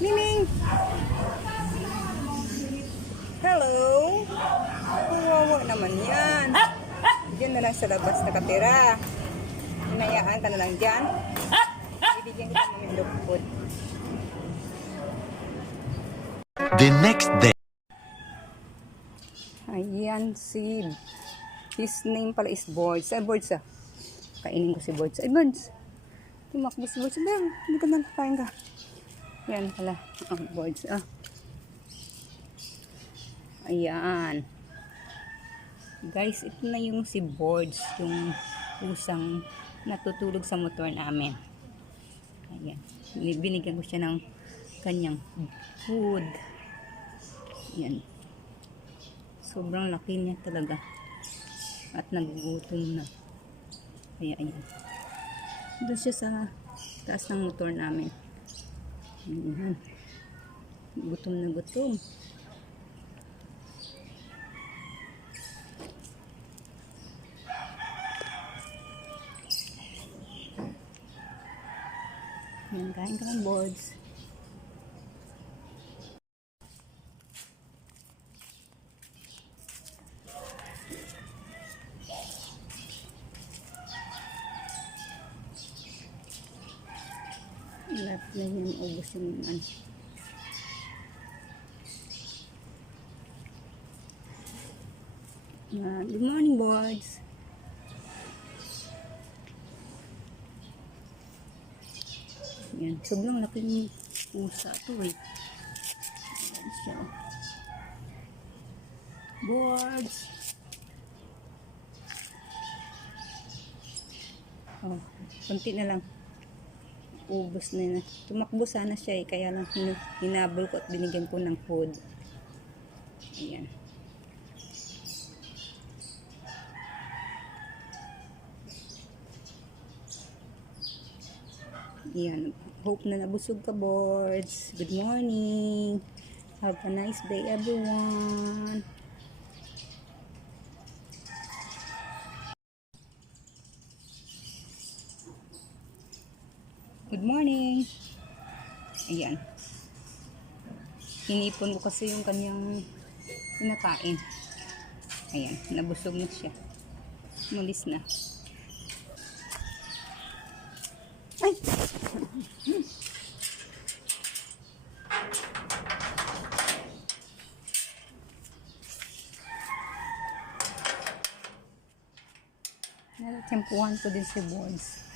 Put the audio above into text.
Miming! Hello! Kawawa naman yan. Diyan na lang sa labas nakatira. Hinayaan ka na lang dyan. Ibigyan kita namin dog food. The next day. Ayan si... His name pala is Boards. Ay, Boards ah. Kainin ko si Boards. Ay, Boards! Tumakbo si Boards. Sabi, hindi ka na kain ka. Yan pala. Boards ah. Ayan. Guys, ito na yung si Boards. Yung pusang natutulog sa motor namin. Ayan. Binigyan ko siya ng kanyang food. Ayan. Sobrang laki niya talaga. At nagugutom na. Kaya ayan. Doon siya sa taas ng motor namin. Ayan. Gutom na gutom. Ayan, kain ka ng Boards. Lahat na yan, ubos yung ano. Good morning, Boards. Yan, sobrang laki ng pusa ito eh. Ayan siya. Boards. Oh, konti na lang. Ubos na na. Tumakbo sana siya eh. Kaya lang hinabol ko at binigyan ko ng food. Ayan. Ayan. Hope na nabusog ka, Boards. Good morning. Have a nice day, everyone. Good morning. Ayan. Hinipon ko kasi yung kanyang pinakain. Ayan. Nabusog na siya. Mulis na. Ay! Natiempuhan ko din si Boards.